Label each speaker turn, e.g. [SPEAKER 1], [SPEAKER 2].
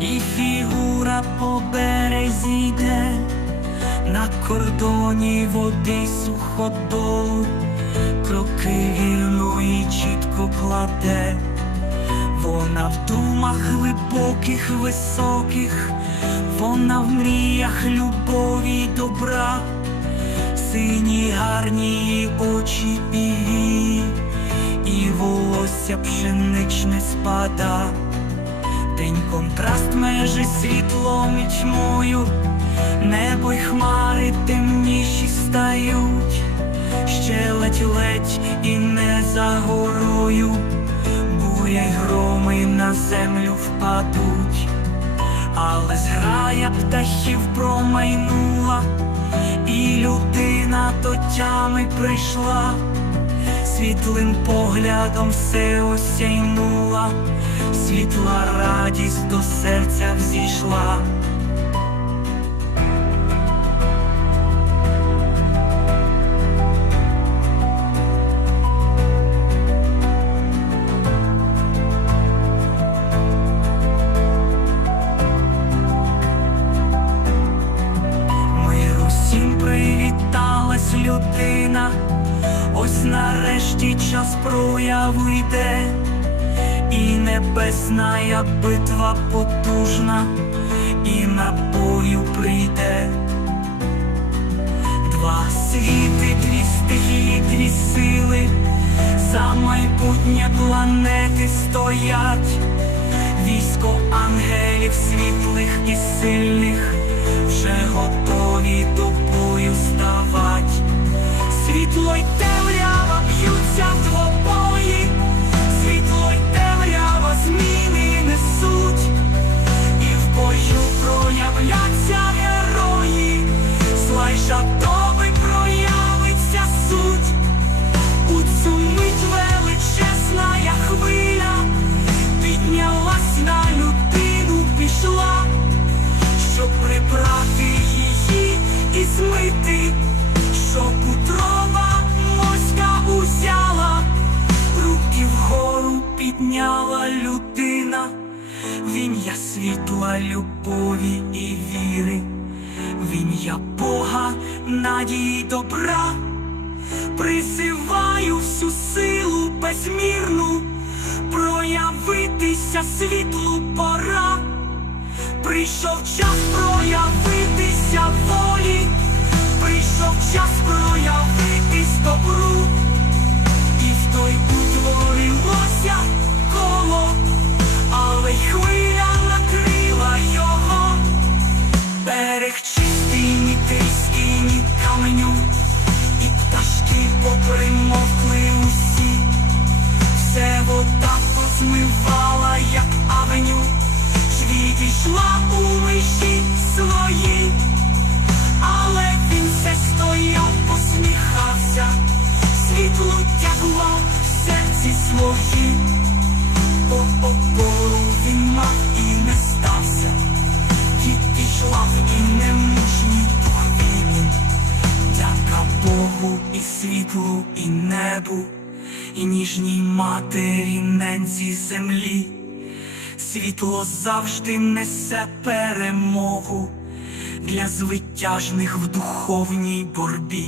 [SPEAKER 1] і фігура по березі йде, на кордоні води суходолу, кроки вірно і чітко кладе. Вона в думах глибоких, високих, вона в мріях любові й добра, сині гарні очі білі, і волосся пшеничне спада. День контраст межі світлом і тьмою, небо й хмари темніші стають, ще ледь-ледь і не за горою. Буря й громи на землю впадуть, але зграя птахів промайнула, і людина до тями прийшла, світлим поглядом все осяйнула, світла радість до серця взійшла. Мир усім привіталась людина, ось нарешті час прояви йде, і небесна я битва потужна, і на бою прийде. Два світи, дві стихії, дві сили, за майбутнє планети стоять, військо ангелів світлих і сильних, вже готові до світла, любові і віри, в ім'я Бога, надії добра. Призиваю всю силу безмірну, проявитися світлу пора. Прийшов час проявитися волі, прийшов час проявитись добру, і в той утворилося відійшла у межі свої, але він все стояв, посміхався, світло тягло в серці своїм, по опору він мав і не стався. Дід пішла і немужній війни, дяка Богу і світлу, і небу, і ніжній матері ненці землі. Світло завжди несе перемогу для звитяжних в духовній борбі.